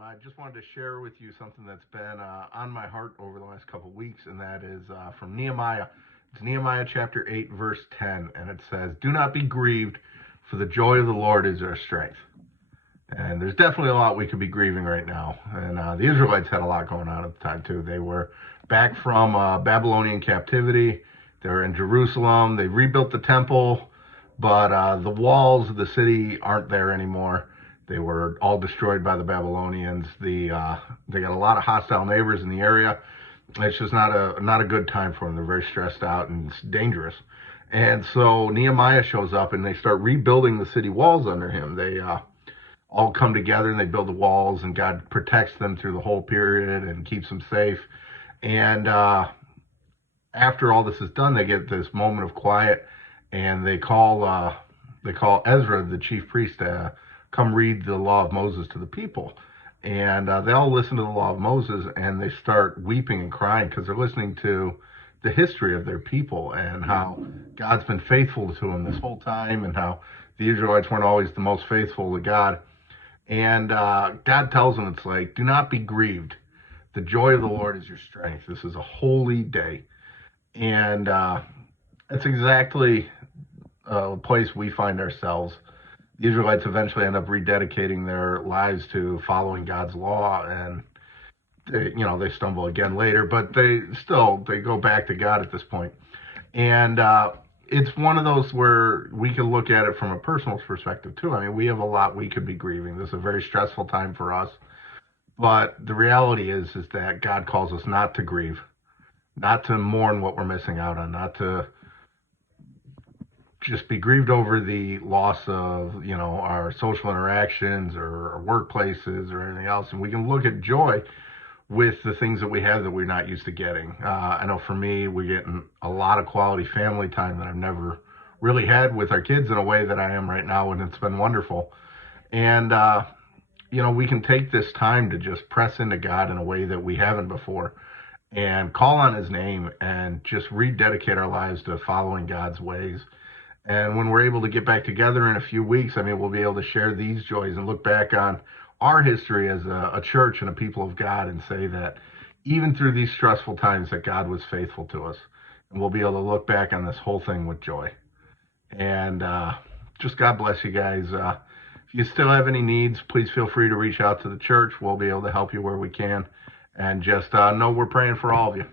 I just wanted to share with you something that's been on my heart over the last couple of weeks, and that is from Nehemiah. It's Nehemiah chapter 8, verse 10, and it says, "Do not be grieved, for the joy of the Lord is our strength." And there's definitely a lot we could be grieving right now. And the Israelites had a lot going on at the time, too. They were back from Babylonian captivity, they were in Jerusalem, they rebuilt the temple, but the walls of the city aren't there anymore. They were all destroyed by the Babylonians. They got a lot of hostile neighbors in the area. It's just not a good time for them. They're very stressed out and it's dangerous. And so Nehemiah shows up and they start rebuilding the city walls under him. They all come together and they build the walls, and God protects them through the whole period and keeps them safe. And after all this is done, they get this moment of quiet, and they call Ezra, the chief priest, to come read the law of Moses to the people. And they all listen to the law of Moses, and they start weeping and crying because they're listening to the history of their people and how God's been faithful to them this whole time, and how the Israelites weren't always the most faithful to God. And God tells them, it's like, do not be grieved. The joy of the Lord is your strength. This is a holy day. And that's exactly a place we find ourselves. The Israelites eventually end up rededicating their lives to following God's law, and they stumble again later, but they go back to God at this point. And it's one of those where we can look at it from a personal perspective too. I mean, we have a lot we could be grieving. This is a very stressful time for us, but the reality is that God calls us not to grieve, not to mourn what we're missing out on, not to just be grieved over the loss of our social interactions or our workplaces or anything else. And we can look at joy with the things that we have that we're not used to getting. I know for me, we're getting a lot of quality family time that I've never really had with our kids in a way that I am right now, and it's been wonderful. And we can take this time to just press into God in a way that we haven't before, and call on His name and just rededicate our lives to following God's ways. And when we're able to get back together in a few weeks, I mean, we'll be able to share these joys and look back on our history as a church and a people of God and say that even through these stressful times that God was faithful to us. And we'll be able to look back on this whole thing with joy. And just God bless you guys. If you still have any needs, please feel free to reach out to the church. We'll be able to help you where we can. And just know we're praying for all of you.